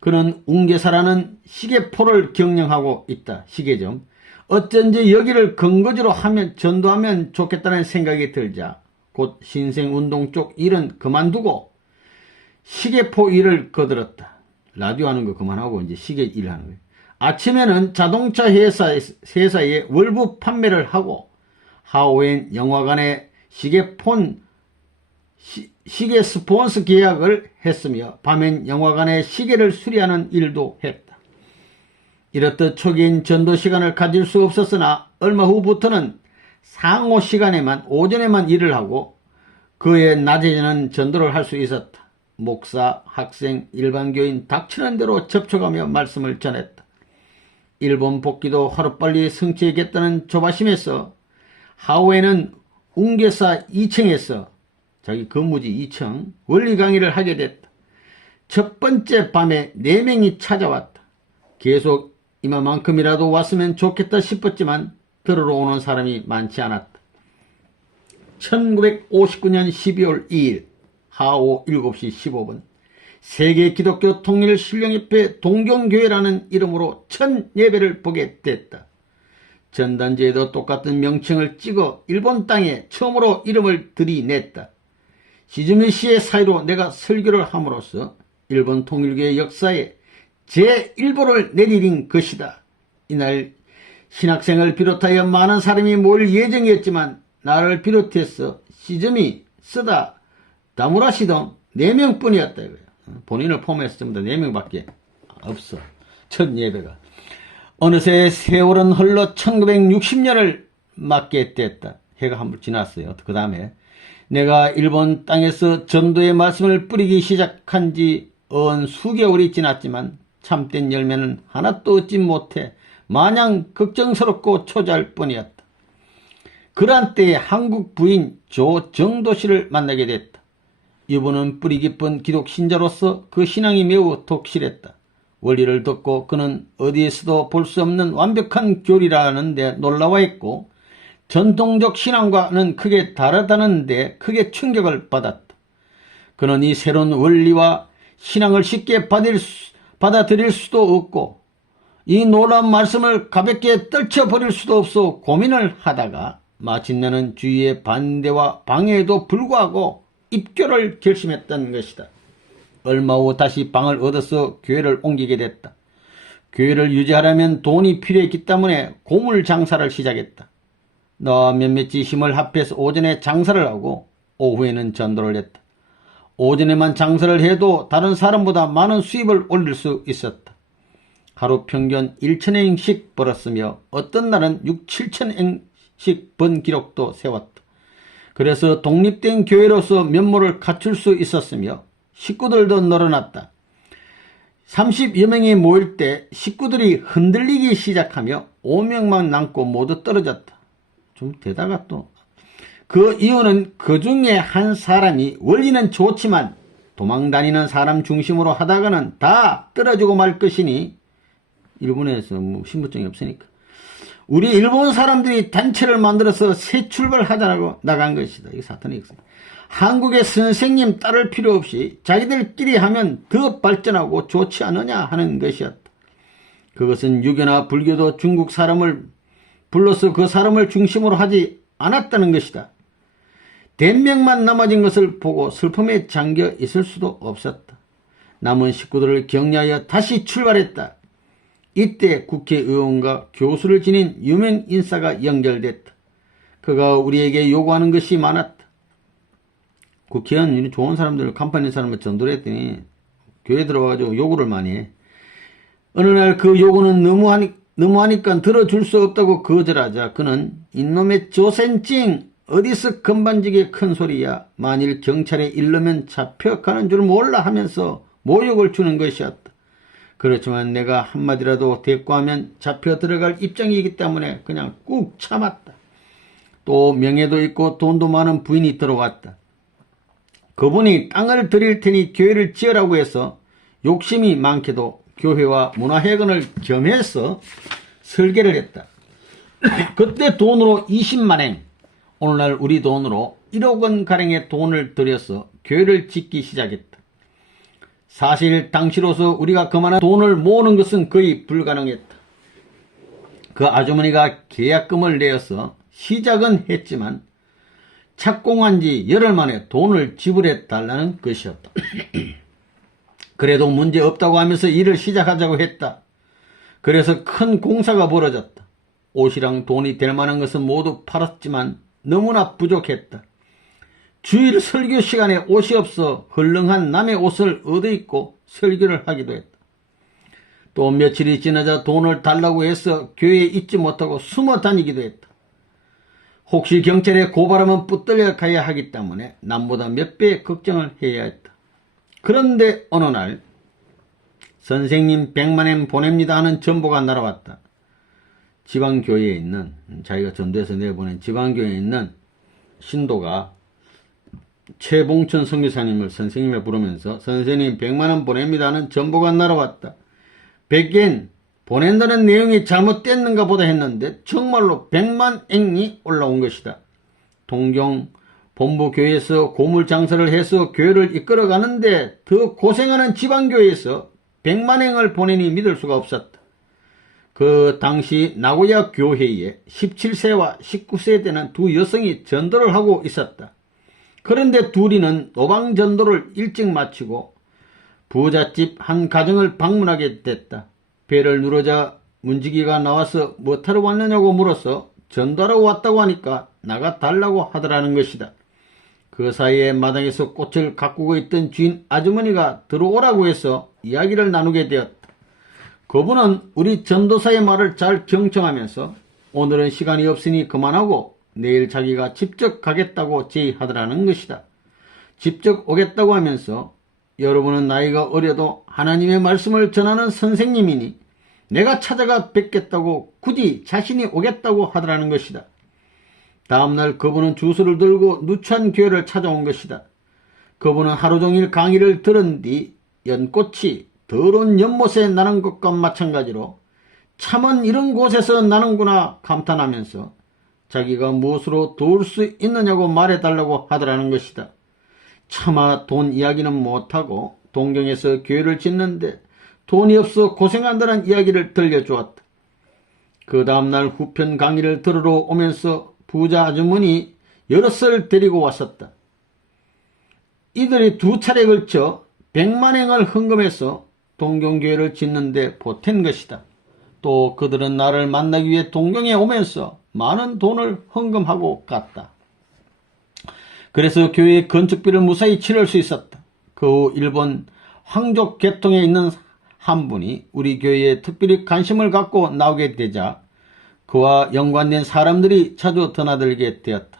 그는 웅게사라는 시계포를 경영하고 있다. 시계점. 어쩐지 여기를 근거지로 하면 전도하면 좋겠다는 생각이 들자 곧 신생운동 쪽 일은 그만두고 시계포 일을 거들었다. 라디오 하는 거 그만하고 이제 시계 일 하는 거예요. 아침에는 자동차 회사에 월부 판매를 하고 하오엔 영화관에 시계 스폰서 계약을 했으며 밤엔 영화관에 시계를 수리하는 일도 했다. 이렇듯 초기엔 전도 시간을 가질 수 없었으나 얼마 후부터는 상호 시간에만 오전에만 일을 하고 그의 낮에는 전도를 할 수 있었다. 목사, 학생, 일반 교인 닥치는 대로 접촉하며 말씀을 전했다. 일본 복귀도 하루빨리 성취하겠다는 조바심에서 하오에는 웅게사 2층에서 자기 근무지 2층 원리 강의를 하게 됐다. 첫 번째 밤에 4명이 찾아왔다. 계속 이만큼이라도 왔으면 좋겠다 싶었지만 들으러 오는 사람이 많지 않았다. 1959년 12월 2일 하오 7시 15분 세계 기독교 통일 신령협회 동경교회라는 이름으로 첫 예배를 보게 됐다. 전단지에도 똑같은 명칭을 찍어 일본 땅에 처음으로 이름을 들이냈다. 시즈미 씨의 사이로 내가 설교를 함으로써 일본 통일교의 역사에 제1보를 내리린 것이다. 이날 신학생을 비롯하여 많은 사람이 모일 예정이었지만 나를 비롯해서 시즈미, 쓰다, 다무라시 등 4명뿐이었다. 본인을 포함해서 전부 다 4명밖에 없어. 첫 예배가. 어느새 세월은 흘러 1960년을 맞게 됐다. 해가 한번 지났어요. 그 다음에 내가 일본 땅에서 전도의 말씀을 뿌리기 시작한 지 수개월이 지났지만 참된 열매는 하나도 얻지 못해 마냥 걱정스럽고 초조할 뿐이었다. 그러한 때에 한국 부인 조정도 씨를 만나게 됐다. 이분은 뿌리 깊은 기독 신자로서 그 신앙이 매우 독실했다. 원리를 듣고 그는 어디에서도 볼 수 없는 완벽한 교리라는 데 놀라워했고 전통적 신앙과는 크게 다르다는 데 크게 충격을 받았다. 그는 이 새로운 원리와 신앙을 쉽게 받아들일 수도 없고 이 놀라운 말씀을 가볍게 떨쳐버릴 수도 없어 고민을 하다가 마침내는 주위의 반대와 방해에도 불구하고 입교를 결심했던 것이다. 얼마 후 다시 방을 얻어서 교회를 옮기게 됐다. 교회를 유지하려면 돈이 필요했기 때문에 고물 장사를 시작했다. 너와 몇몇이 힘을 합해서 오전에 장사를 하고 오후에는 전도를 했다. 오전에만 장사를 해도 다른 사람보다 많은 수입을 올릴 수 있었다. 하루 평균 1,000엔씩 벌었으며 어떤 날은 6,000~7,000엔씩 번 기록도 세웠다. 그래서 독립된 교회로서 면모를 갖출 수 있었으며 식구들도 늘어났다. 30여 명이 모일 때 식구들이 흔들리기 시작하며 5명만 남고 모두 떨어졌다. 좀 되다가 또. 그 이유는 그 중에 한 사람이 원리는 좋지만 도망다니는 사람 중심으로 하다가는 다 떨어지고 말 것이니 일본에서 신분증이 없으니까 우리 일본 사람들이 단체를 만들어서 새 출발하자고 나간 것이다. 이게 사탄의 역사. 한국의 선생님 따를 필요 없이 자기들끼리 하면 더 발전하고 좋지 않느냐 하는 것이었다. 그것은 유교나 불교도 중국 사람을 불러서 그 사람을 중심으로 하지 않았다는 것이다. 된 명만 남아진 것을 보고 슬픔에 잠겨 있을 수도 없었다. 남은 식구들을 격려하여 다시 출발했다. 이때 국회의원과 교수를 지닌 유명 인사가 연결됐다. 그가 우리에게 요구하는 것이 많았다. 국회의원 좋은 사람들, 간판 있는 사람을 전도를 했더니 교회 들어와가지고 요구를 많이 해. 어느 날 그 요구는 너무하니까 들어줄 수 없다고 거절하자 그는 이놈의 조센찡 어디서 건반지게 큰 소리야. 만일 경찰에 일르면 잡혀가는 줄 몰라 하면서 모욕을 주는 것이었다. 그렇지만 내가 한마디라도 대꾸하면 잡혀 들어갈 입장이기 때문에 그냥 꾹 참았다. 또 명예도 있고 돈도 많은 부인이 들어왔다. 그분이 땅을 드릴 테니 교회를 지으라고 해서 욕심이 많게도 교회와 문화회관을 겸해서 설계를 했다. 그때 돈으로 20만행, 오늘날 우리 돈으로 1억 원 가량의 돈을 들여서 교회를 짓기 시작했다. 사실 당시로서 우리가 그만한 돈을 모으는 것은 거의 불가능했다. 그 아주머니가 계약금을 내어서 시작은 했지만 착공한 지 열흘 만에 돈을 지불해 달라는 것이었다. 그래도 문제 없다고 하면서 일을 시작하자고 했다. 그래서 큰 공사가 벌어졌다. 옷이랑 돈이 될 만한 것은 모두 팔았지만 너무나 부족했다. 주일 설교 시간에 옷이 없어 헐렁한 남의 옷을 얻어입고 설교를 하기도 했다. 또 며칠이 지나자 돈을 달라고 해서 교회에 있지 못하고 숨어 다니기도 했다. 혹시 경찰에 고발하면 붙들려 가야 하기 때문에 남보다 몇 배 걱정을 해야 했다. 그런데 어느 날 선생님 100만엔 보냅니다 하는 전보가 날아왔다. 지방교회에 있는, 자기가 전도해서 내보낸 지방교회에 있는 신도가 최봉천 선교사님을 선생님에 부르면서 선생님 100만원 보냅니다 하는 전보가 날아왔다. 100엔 보낸다는 내용이 잘못됐는가 보다 했는데 정말로 100만엔이 올라온 것이다. 동경 본부교회에서 고물장사를 해서 교회를 이끌어가는데 더 고생하는 지방교회에서 100만엔을 보내니 믿을 수가 없었다. 그 당시 나고야 교회에 17세와 19세 되는 두 여성이 전도를 하고 있었다. 그런데 둘이는 노방전도를 일찍 마치고 부잣집 한 가정을 방문하게 됐다. 배를 누르자 문지기가 나와서 뭐하러 왔느냐고 물어서 전도하러 왔다고 하니까 나가달라고 하더라는 것이다. 그 사이에 마당에서 꽃을 가꾸고 있던 주인 아주머니가 들어오라고 해서 이야기를 나누게 되었다. 그분은 우리 전도사의 말을 잘 경청하면서 오늘은 시간이 없으니 그만하고 내일 자기가 직접 가겠다고 제의하더라는 것이다. 직접 오겠다고 하면서 여러분은 나이가 어려도 하나님의 말씀을 전하는 선생님이니 내가 찾아가 뵙겠다고 굳이 자신이 오겠다고 하더라는 것이다. 다음날 그분은 주소를 들고 누추한 교회를 찾아온 것이다. 그분은 하루 종일 강의를 들은 뒤 연꽃이 더러운 연못에 나는 것과 마찬가지로 참은 이런 곳에서 나는구나 감탄하면서 자기가 무엇으로 도울 수 있느냐고 말해달라고 하더라는 것이다. 차마 돈 이야기는 못하고 동경에서 교회를 짓는데 돈이 없어 고생한다는 이야기를 들려주었다. 그 다음날 후편 강의를 들으러 오면서 부자 아주머니 여럿을 데리고 왔었다. 이들이 두 차례에 걸쳐 100만행을 헌금해서 동경교회를 짓는데 보탠 것이다. 또 그들은 나를 만나기 위해 동경에 오면서 많은 돈을 헌금하고 갔다. 그래서 교회의 건축비를 무사히 치를 수 있었다. 그 후 일본 황족 계통에 있는 한 분이 우리 교회에 특별히 관심을 갖고 나오게 되자 그와 연관된 사람들이 자주 드나들게 되었다.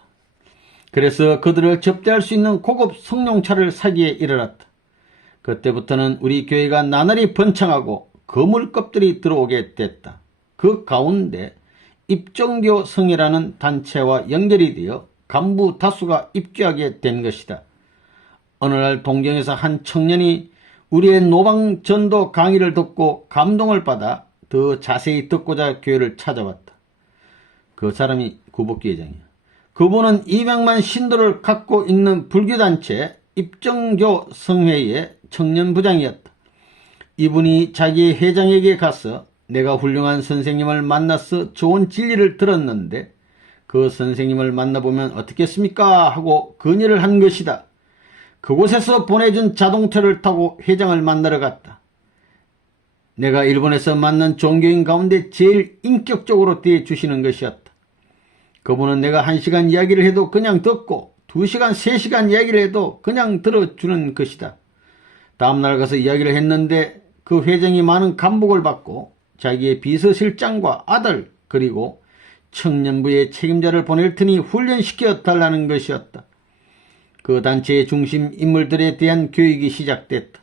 그래서 그들을 접대할 수 있는 고급 성룡차를 사기에 이르렀다. 그때부터는 우리 교회가 나날이 번창하고 거물급들이 들어오게 됐다. 그 가운데 입정교 성이라는 단체와 연결이 되어 간부 다수가 입주하게 된 것이다. 어느 날 동경에서 한 청년이 우리의 노방전도 강의를 듣고 감동을 받아 더 자세히 듣고자 교회를 찾아왔다. 그 사람이 구복기 회장이야. 그분은 200만 신도를 갖고 있는 불교단체 입정교 성회의 청년부장이었다. 이분이 자기 회장에게 가서 내가 훌륭한 선생님을 만나서 좋은 진리를 들었는데 그 선생님을 만나보면 어떻겠습니까? 하고 건의를 한 것이다. 그곳에서 보내준 자동차를 타고 회장을 만나러 갔다. 내가 일본에서 만난 종교인 가운데 제일 인격적으로 대해주시는 것이었다. 그분은 내가 1시간 이야기를 해도 그냥 듣고 2시간, 3시간 이야기를 해도 그냥 들어주는 것이다. 다음날 가서 이야기를 했는데 그 회장이 많은 감복을 받고 자기의 비서실장과 아들 그리고 청년부의 책임자를 보낼 테니 훈련시켜 달라는 것이었다. 그 단체의 중심 인물들에 대한 교육이 시작됐다.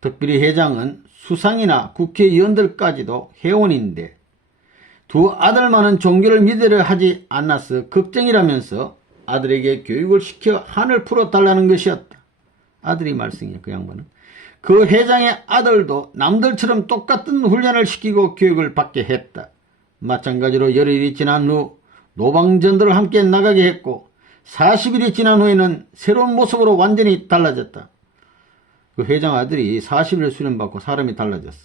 특별히 회장은 수상이나 국회의원들까지도 회원인데 두 아들만은 종교를 믿으려 하지 않아서 걱정이라면서 아들에게 교육을 시켜 한을 풀어달라는 것이었다. 아들이 말썽이야, 그 양반은. 그 회장의 아들도 남들처럼 똑같은 훈련을 시키고 교육을 받게 했다. 마찬가지로 열흘이 지난 후 노방전들을 함께 나가게 했고 40일이 지난 후에는 새로운 모습으로 완전히 달라졌다. 그 회장 아들이 40일 수련받고 사람이 달라졌어.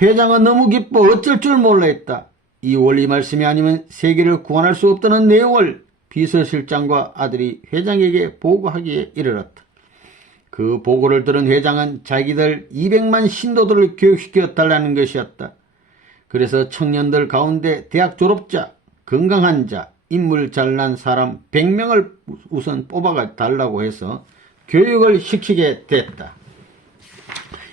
회장은 너무 기뻐 어쩔 줄 몰라 했다. 이 원리 말씀이 아니면 세계를 구원할 수 없다는 내용을 비서실장과 아들이 회장에게 보고하기에 이르렀다. 그 보고를 들은 회장은 자기들 200만 신도들을 교육시켜 달라는 것이었다. 그래서 청년들 가운데 대학 졸업자, 건강한 자, 인물 잘난 사람 100명을 우선 뽑아 달라고 해서 교육을 시키게 됐다.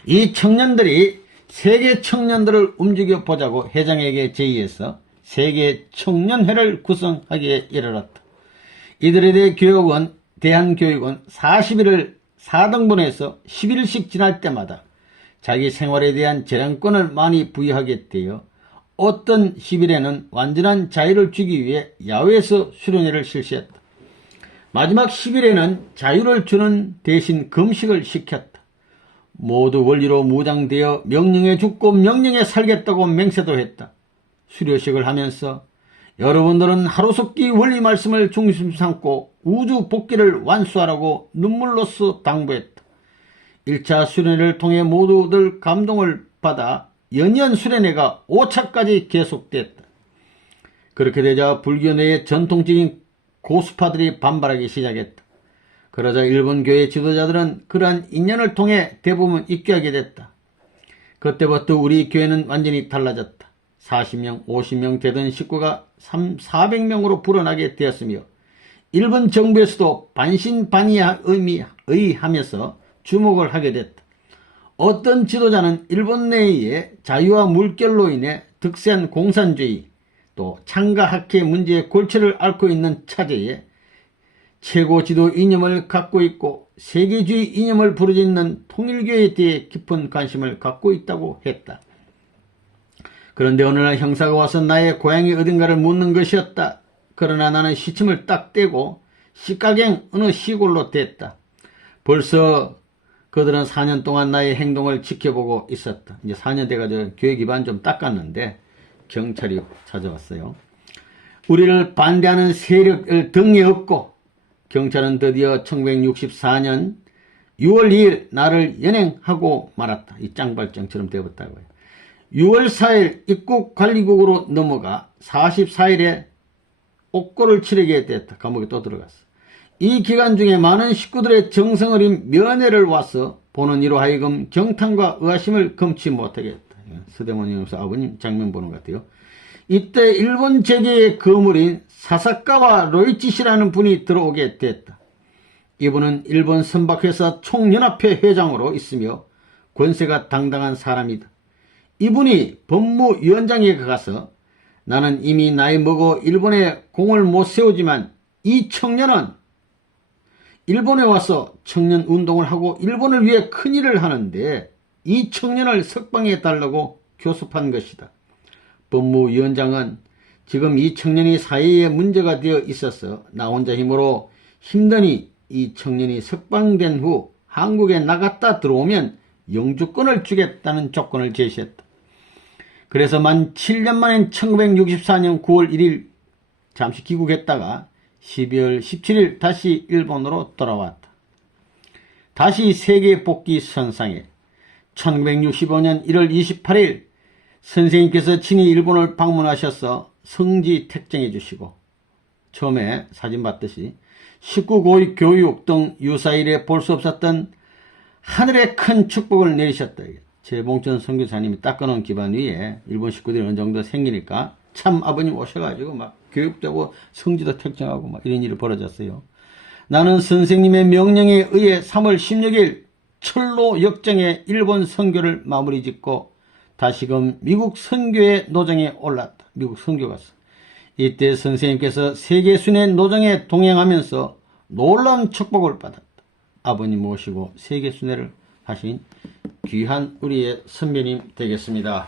이 청년들이 세계 청년들을 움직여 보자고 회장에게 제의해서 세계 청년회를 구성하기에 이르렀다. 이들에 대해 대한교육은 40일을 4등분해서 11일씩 지날 때마다 자기 생활에 대한 재량권을 많이 부여하게 되어 어떤 10일에는 완전한 자유를 주기 위해 야외에서 수련회를 실시했다. 마지막 10일에는 자유를 주는 대신 금식을 시켰다. 모두 원리로 무장되어 명령에 죽고 명령에 살겠다고 맹세도 했다. 수료식을 하면서 여러분들은 하루속기 원리 말씀을 중심 삼고 우주 복귀를 완수하라고 눈물로써 당부했다. 1차 수련회를 통해 모두들 감동을 받아 연이은 수련회가 5차까지 계속됐다. 그렇게 되자 불교 내의 전통적인 고수파들이 반발하기 시작했다. 그러자 일본 교회 지도자들은 그러한 인연을 통해 대부분 입교하게 됐다. 그때부터 우리 교회는 완전히 달라졌다. 40명, 50명 되던 식구가 400명으로 불어나게 되었으며 일본 정부에서도 반신반의하면서 주목을 하게 됐다. 어떤 지도자는 일본 내의 자유와 물결로 인해 득세한 공산주의, 또 창가학회 문제의 골치를 앓고 있는 차제에 최고 지도 이념을 갖고 있고 세계주의 이념을 부르짖는 통일교에 대해 깊은 관심을 갖고 있다고 했다. 그런데 어느 날 형사가 와서 나의 고향이 어딘가를 묻는 것이었다. 그러나 나는 시침을 딱 떼고 시가경 어느 시골로 됐다. 벌써 그들은 4년 동안 나의 행동을 지켜보고 있었다. 이제 4년 돼가지고 교회 기반 좀 닦았는데 경찰이 찾아왔어요. 우리를 반대하는 세력을 등에 업고 경찰은 드디어 1964년 6월 2일 나를 연행하고 말았다. 이 짱발정처럼 되었다고요. 6월 4일 입국관리국으로 넘어가 44일에 옥고를 치르게 됐다. 감옥에 또 들어갔어. 이 기간 중에 많은 식구들의 정성 어린 면회를 와서 보는 이로 하여금 경탄과 의아심을 금치 못하게 했다. 서대모님께서 아버님 장면 보는 것 같아요. 이때 일본 재계의 거물인 사사카와 로이치시라는 분이 들어오게 됐다. 이분은 일본 선박회사 총연합회 회장으로 있으며 권세가 당당한 사람이다. 이분이 법무위원장에 가서 나는 이미 나이 먹어 일본에 공을 못 세우지만 이 청년은 일본에 와서 청년 운동을 하고 일본을 위해 큰일을 하는데 이 청년을 석방해 달라고 교섭한 것이다. 법무위원장은 지금 이 청년이 사회에 문제가 되어 있어서 나 혼자 힘으로 힘드니 이 청년이 석방된 후 한국에 나갔다 들어오면 영주권을 주겠다는 조건을 제시했다. 그래서 만 7년 만인 1964년 9월 1일 잠시 귀국했다가 12월 17일 다시 일본으로 돌아왔다. 다시 세계 복귀 선상에 1965년 1월 28일 선생님께서 친히 일본을 방문하셔서 성지 택정해 주시고 처음에 사진 봤듯이 19 교육 등 유사일에 볼 수 없었던 하늘의 큰 축복을 내리셨다. 재봉천 선교사님이 닦아놓은 기반 위에 일본 식구들이 어느 정도 생기니까 참 아버님 오셔가지고 막 교육되고 성지도 택정하고 막 이런 일이 벌어졌어요. 나는 선생님의 명령에 의해 3월 16일 철로 역정에 일본 선교를 마무리 짓고 다시금 미국 선교의 노정에 올랐다. 미국 선교 갔어. 이때 선생님께서 세계순회 노정에 동행하면서 놀라운 축복을 받았다. 아버님 모시고 세계순회를 하신 귀한 우리의 선배님 되겠습니다.